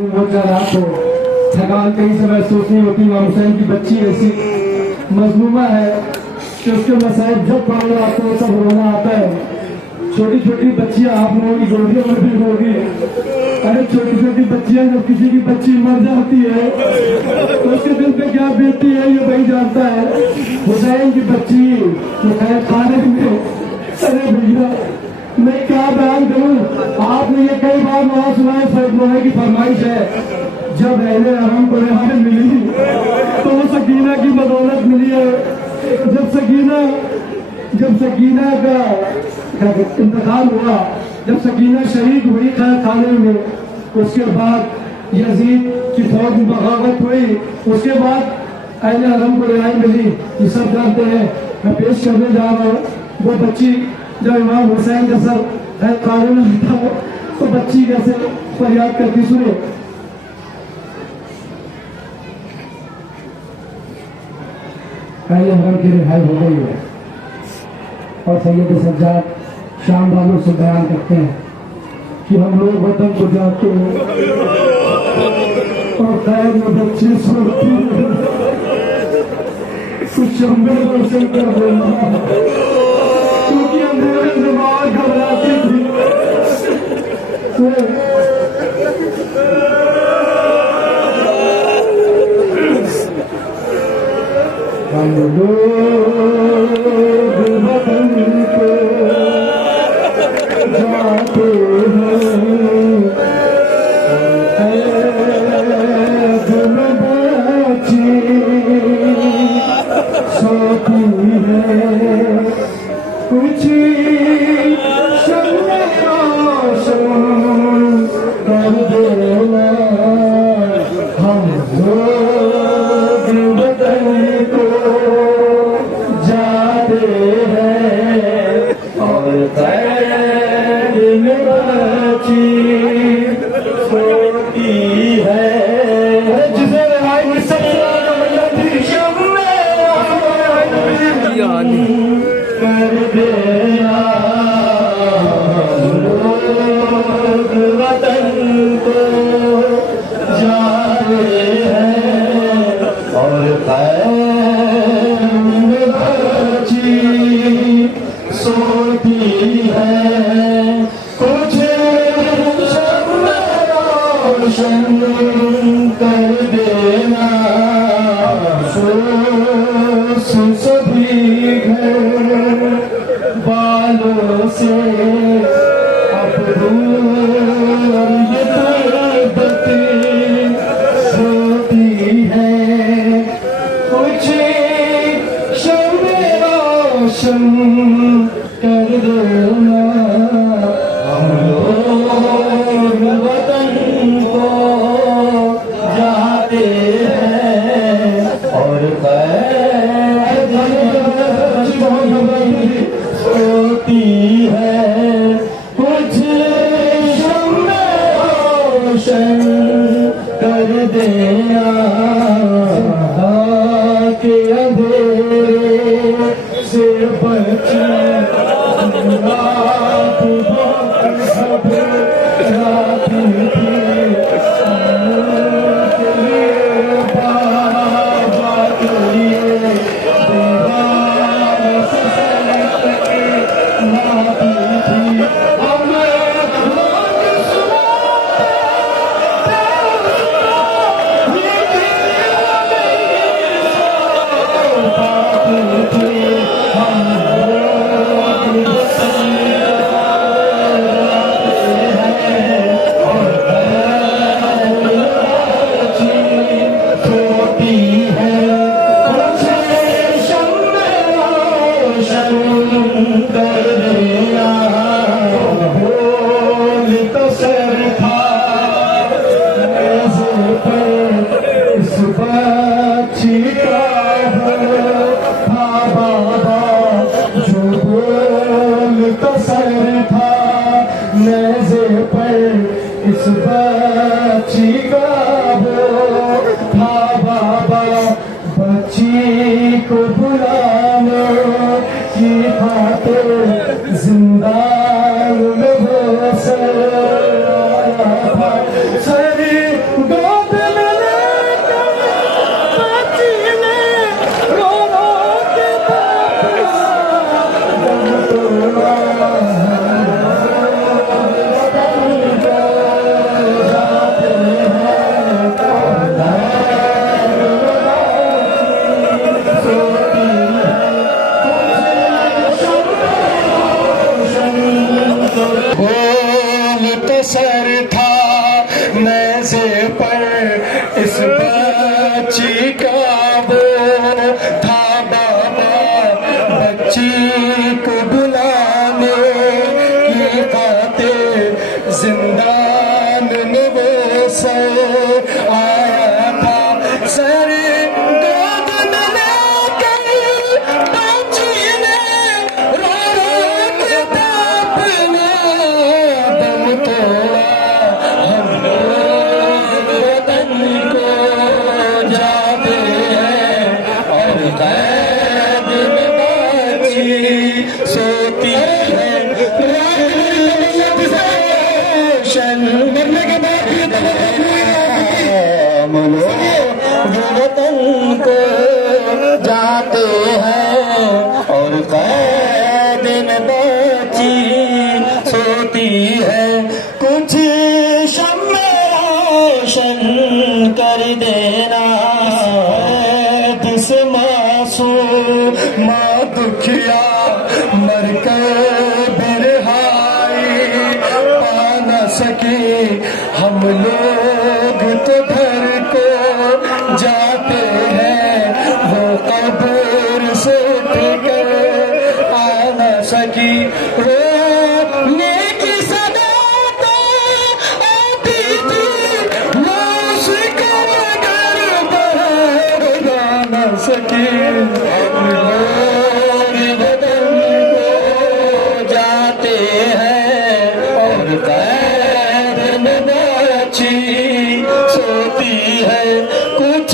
वो रात हो, थकान कहीं से महसूस नहीं होती। इमाम हुसैन की बच्ची ऐसी मजलूमा है कि उसके मसाइब जब पढ़ने आते हैं तब रोना आता है। छोटी छोटी बच्चियां आप लोगों की गोदियों में भी होगी। अरे छोटी छोटी बच्चियां जब किसी की बच्ची मर जाती है तो उसके दिल पे क्या बीतती है ये वही जानता है। हुसैन की बच्ची तो खैर खाने में, अरे भैया मैं क्या बयान करूं। आपने ये कई बार वहां सुना है, फैसलों की फरमाइश है जब अहले हरम को रिहाई मिली तो वो सकीना की बदौलत मिली है। जब सकीना का इंतकाल हुआ, जब सकीना शहीद हुई कैद खाने में, उसके बाद यजीद की फौज में बगावत हुई, उसके बाद अहले हरम को रिहाई मिली। ये सब जानते हैं। मैं पेश करने जा रहा हूँ वो बच्ची जब इमाम हुसैन का सर कैद खाने में था तो बच्ची कैसे फरियाद करती सुने। अहले हरम की रिहाई हो गई है और सैयद सज्जाद शाम वालों से बयान करते हैं कि हम लोग वतन को जाते हैं और कैद में बच्चे सोती है। कुछ रोशन कर देना क्योंकि अंधेरे से बाहर घबराती थी। हम लोग वतन को जाते हैं, ऐद में बच्ची सोती है। कुछ शम्मे रोशन कर देना हम लोग वतन को जाते हैं और कैद में बच्ची सोती है। जिसे रिहाई में सबसे ज्यादा मजा थी शम्मे कर देना लोग वतन को जाते हैं और कैद में बच्ची सोती है। कुछ शम्मे रोशन कर देना सभी घर बालों से अब दूर ये दर्द होती है। कुछ शम्मे रोशन कर देना हम लोग वतन को जाते हैं और कैद होती है। कुछ शम्मे रोशन कर देना के अंधेरे से बची रात बहुत घबराती थी। के लिए बाबा के लिए दीवार से सलट के नाती थी। इस बच्ची का वो था बाबा, बच्ची को बुलाने की खातिर जिंदान में वो सर रोशन कर देना। जिस मासूम माँ दुखिया मर कर भी रिहाई पा न सके, हम लोग तो घर को जाते हैं, वो कब्र से उठ कर आ न सकी। रोने की सदा तो आती थी, लाश को मगर बाहर ला न सकी। लोग बदन को जाते हैं और कैद में बची सोती है। कुछ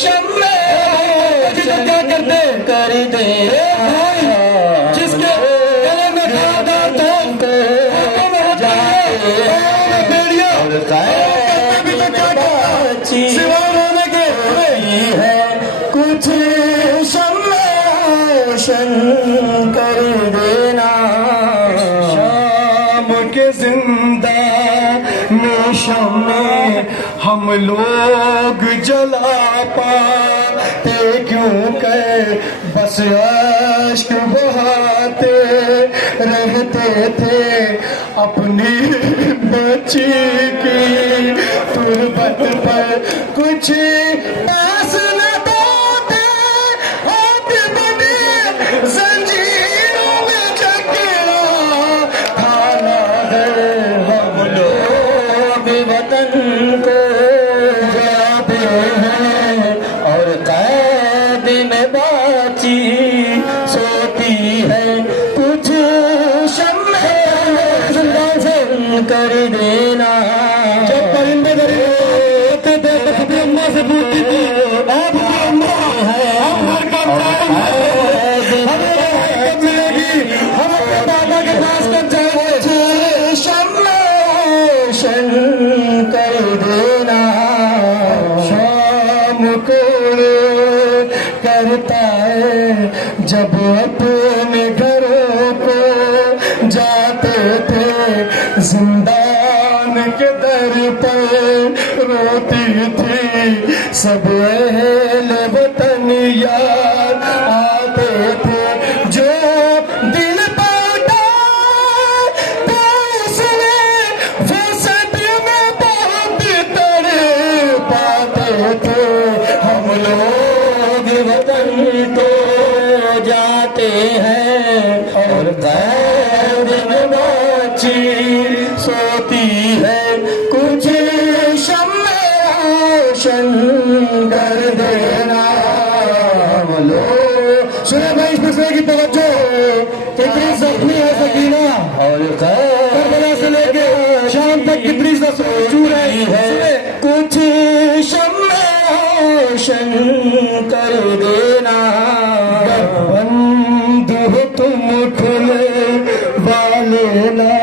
शम्मे क्या करते कर दे जिसके गले में खादा तो जाते हैं बेड़िया और कैद अभी तक क्या कहा बची सिवा रोने के है। कुछ शम्मे रोशन कर देना। शाम के जिंदा निशम में हम लोग जला पाते क्यों कर, बस अश्क बहाते रहते थे अपनी बच्ची की तुरबत पर। कुछ पास न देते होते बने जंजीरों में जकड़ा खाना है। हम लोग वतन को जाते हैं और कैद में बाची सोती है। कुछ शम्मे रोशन कर देना। जब परिंदे होते थे तो अपनी अम्मा से पूछती थी, आप अम्मा हम घर कब जाएंगे, हमें कब मिलेगी, हम अपने दादा के पास कब जाएंगे। शम्मे रोशन कर देना। शाम को करता है जब अपने घरों को जाते थे, जिंदान के दर पर रोती थी सब अहले वतन यार आते थे। जो दिल पाता तो उसने वो सदियों में बहुत तड़े पाते थे। हम लोग वतन को जाते हैं और कैद में बाची सोती है। कुछ शम्मे रोशन कर देना। सुने भाई इस मसले की तवज्जो, कितनी जख्मी है सकीना और करबला से लेके शाम तक कितनी चूर है। कुछ शम्मे रोशन कर देना। बंद हो तुम खुले वाले ना,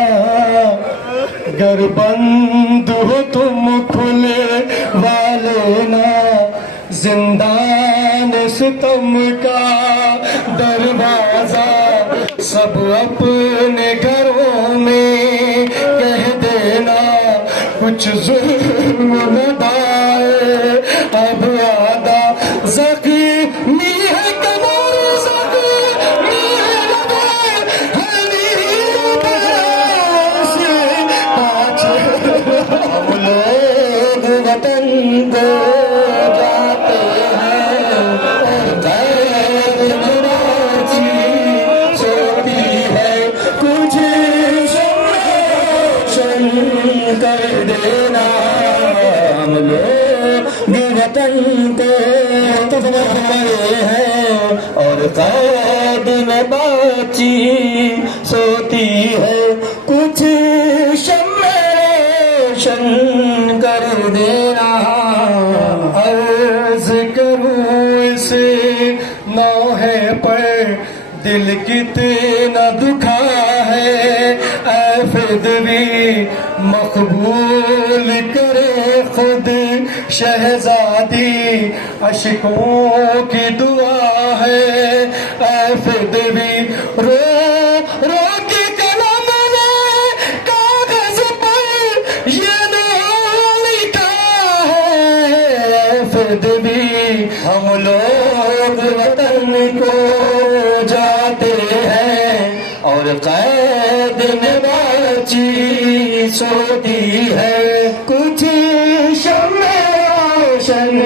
गर बंद हो तुम खुले वाले ना, जिंदान सितम का दरवाजा सब अपने घरों में कह देना। कुछ जुल्म न दाए अब आदा ज़ख्मी है कमर, ज़ख्मी है लबे, हनी बसे पाछे। हम लोग वतन को जाते हैं और कैद में बाची सोती है। कुछ शम्मे रोशन कर देना। हम लोग वतन को जाते हैं और कैद में बाची सोती है। कुछ शम्मे रोशन कर देना। अर्ज करूं इसे नौहे पर दिल कितना दुखा है, ऐ फिदवी मकबूल करे खुद शहजादी, अशकों की दुआ है ऐ फिदवी। रो रो के कलम ने कागज पर ये नाम लिखा और कैद में बाची सोती है कुछ शम्मे रोशन